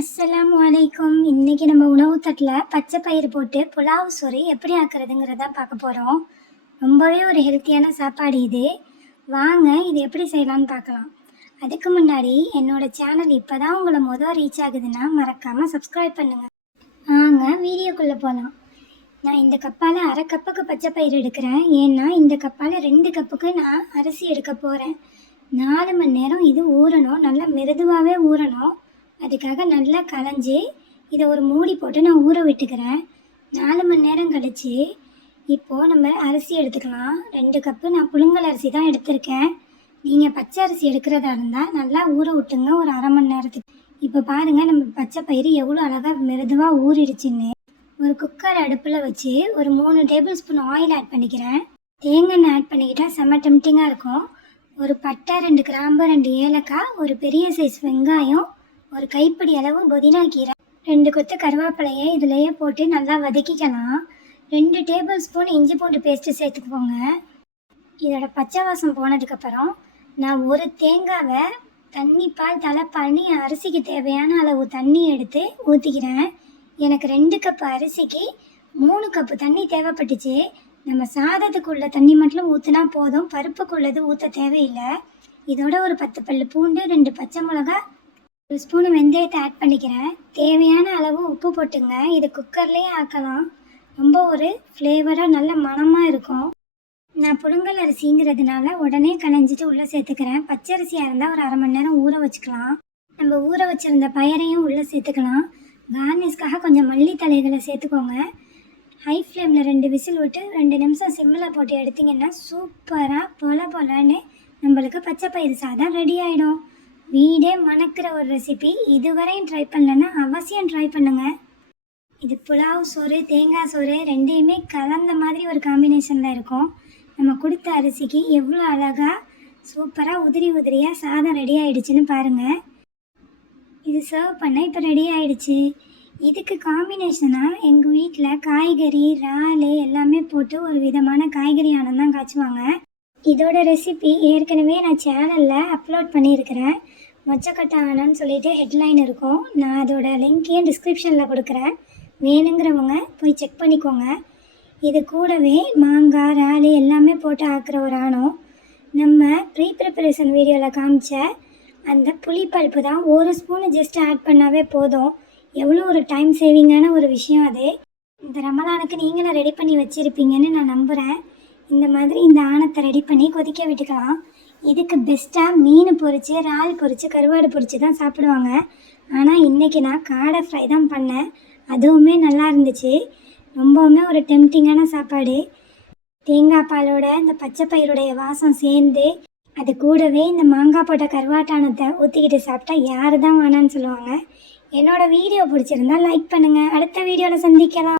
அஸ்ஸலாமு அலைக்கும். இன்னைக்கு நம்ம உணவு தட்டில் பச்சை பயிறு போட்டு புலாவ் சோறு எப்படி ஆக்குறதுங்கிறத பார்க்க போகிறோம். ரொம்பவே ஒரு ஹெல்த்தியான சாப்பாடு இது. வாங்க இது எப்படி செய்யலான்னு பார்க்கலாம். அதுக்கு முன்னாடி என்னோட சேனல் இப்போ தான் உங்களை ரீச் ஆகுதுன்னா மறக்காமல் சப்ஸ்கிரைப் பண்ணுங்கள். வாங்க வீடியோக்குள்ளே போகலாம். நான் இந்த கப்பால் அரை கப்புக்கு பச்சை பயிறு எடுக்கிறேன். ஏன்னா இந்த கப்பால் 2 கப்புக்கு நான் அரிசி எடுக்க போகிறேன். 4 மணி நேரம் இது ஊறணும், நல்லா மிருதுவாகவே ஊறணும். அதுக்காக நல்லா களைஞ்சி இதை ஒரு மூடி போட்டு நான் ஊற விட்டுக்கிறேன். 4 மணி நேரம் கழித்து இப்போது நம்ம அரிசி எடுத்துக்கலாம். 2 கப்பு நான் புழுங்கல் அரிசி தான் எடுத்திருக்கேன். நீங்கள் பச்சை அரிசி எடுக்கிறதா இருந்தால் நல்லா ஊற விட்டுங்க ஒரு அரை மணி நேரத்துக்கு. இப்போ பாருங்கள் நம்ம பச்சை பயிறு எவ்வளோ அழகாக மிருதுவாக ஊறிடுச்சின்னு. ஒரு குக்கர் அடுப்பில் வச்சு ஒரு 3 டேபிள் ஸ்பூன் ஆயில் ஆட் பண்ணிக்கிறேன். தேங்காய் எண்ணெய் ஆட் பண்ணிக்கிட்டால் செம்ம டெம்டிங்காக இருக்கும். ஒரு பட்டை, 2 கிராம்பு, 2 ஏலக்காய், ஒரு பெரிய சைஸ் வெங்காயம், ஒரு கைப்பிடி அளவு புதினா கீரை, 2 கொத்து கருவேப்பிலையை இதிலையே போட்டு நல்லா வதக்கிக்கலாம். 2 டேபிள் ஸ்பூன் இஞ்சி பூண்டு பேஸ்ட்டு சேர்த்துக்குவோங்க. இதோட பச்சை வாசம் போனதுக்கப்புறம் நான் ஒரு தேங்காவை தண்ணிப்பால் தலைப்பால்னு அரிசிக்கு தேவையான அளவு தண்ணி எடுத்து ஊற்றிக்கிறேன். எனக்கு 2 கப்பு அரிசிக்கு 3 கப்பு தண்ணி தேவைப்பட்டுச்சு. நம்ம சாதத்துக்குள்ள தண்ணி மட்டும் ஊற்றினா போதும், பருப்புக்குள்ளது ஊற்ற தேவையில்லை. இதோட ஒரு 10 பல்லு பூண்டு, 2 பச்சை மிளகா, 1 ஸ்பூன் வெந்தயத்தை ஆட் பண்ணிக்கிறேன். தேவையான அளவு உப்பு போட்டுங்க. இது குக்கர்லேயே ஆக்கலாம். ரொம்ப ஒரு ஃப்ளேவராக நல்ல மணமாக இருக்கும். நான் புழுங்கல் அரிசிங்கிறதுனால உடனே களைஞ்சிட்டு உள்ளே சேர்த்துக்கிறேன். பச்சரிசியாக இருந்தால் ஒரு அரை மணி நேரம் ஊற வச்சுக்கலாம். நம்ம ஊற வச்சுருந்த பயரையும் உள்ளே சேர்த்துக்கலாம். கார்னிஷ்காக கொஞ்சம் மல்லித்தலைகளை சேர்த்துக்கோங்க. ஹை ஃப்ளேமில் 2 விசில் விட்டு 2 நிமிஷம் சிம்மில் போட்டு எடுத்திங்கன்னா சூப்பராக பொலன்னு நம்மளுக்கு பச்சை பயிறு சாதம் ரெடி ஆகிடும். வீடே மணக்கிற ஒரு ரெசிபி. இதுவரையும் ட்ரை பண்ணலன்னா அவசியம் ட்ரை பண்ணுங்கள். இது புலாவ் சோறு, தேங்காய் சோறு ரெண்டையுமே கலந்த மாதிரி ஒரு காம்பினேஷனில் இருக்கும். நம்ம கொடுத்த அரிசிக்கு எவ்வளோ அழகாக சூப்பராக உதிரியாக சாதம் ரெடி ஆகிடுச்சின்னு பாருங்கள். இது சர்வ் பண்ண இப்போ ரெடி ஆகிடுச்சு. இதுக்கு காம்பினேஷனாக எங்கள் வீட்டில் காய்கறி, இறால் எல்லாமே போட்டு ஒரு விதமான காய்கறி ஆனம் தான் காய்ச்சுவாங்க. இதோட ரெசிபி ஏற்கனவே நான் சேனலில் அப்லோட் பண்ணியிருக்கிறேன். மொச்சக்கட்டை ஆனம்னு சொல்லிட்டு ஹெட்லைன் இருக்கும். நான் அதோட லிங்க்கையும் டிஸ்கிரிப்ஷனில் கொடுக்குறேன். வேணுங்கிறவங்க போய் செக் பண்ணிக்கோங்க. இது கூடவே மாங்காய், இறால் எல்லாமே போட்டு ஆக்குற ஒரு ஆனம். நம்ம ப்ரிப்பரேஷன் வீடியோவில் காமிச்ச அந்த புளிப்பருப்பு தான் 1 ஸ்பூனு ஜஸ்ட் ஆட் பண்ணாவே போதும். எவ்வளோ ஒரு டைம் சேவிங்கான ஒரு விஷயம் அது. இந்த ரமலானுக்கு நீங்களும் ரெடி பண்ணி வச்சுருப்பீங்கன்னு நான் நம்புகிறேன். இந்த மாதிரி இந்த ஆணத்தை ரெடி பண்ணி கொதிக்க விட்டுக்கலாம். இதுக்கு பெஸ்ட்டாக மீன் பொரிச்சு, இறால் பொரிச்சு, கருவாடு பொரிச்சு தான் சாப்பிடுவாங்க. ஆனால் இன்றைக்கி நான் காடை ஃப்ரை தான் பண்ணேன். அதுவுமே நல்லா இருந்துச்சு. ரொம்பவுமே ஒரு டெம்டிங்கான சாப்பாடு. தேங்காய் பாலோட இந்த பச்சை பயிருடைய வாசம் சேர்ந்து அது கூடவே இந்த மாங்காய் போட்ட கருவாட்டானத்தை ஊற்றிக்கிட்டு சாப்பிட்டா யார் தான் வேணான்னு சொல்லுவாங்க. என்னோடய வீடியோ பிடிச்சிருந்தா லைக் பண்ணுங்கள். அடுத்த வீடியோவில் சந்திக்கலாம்.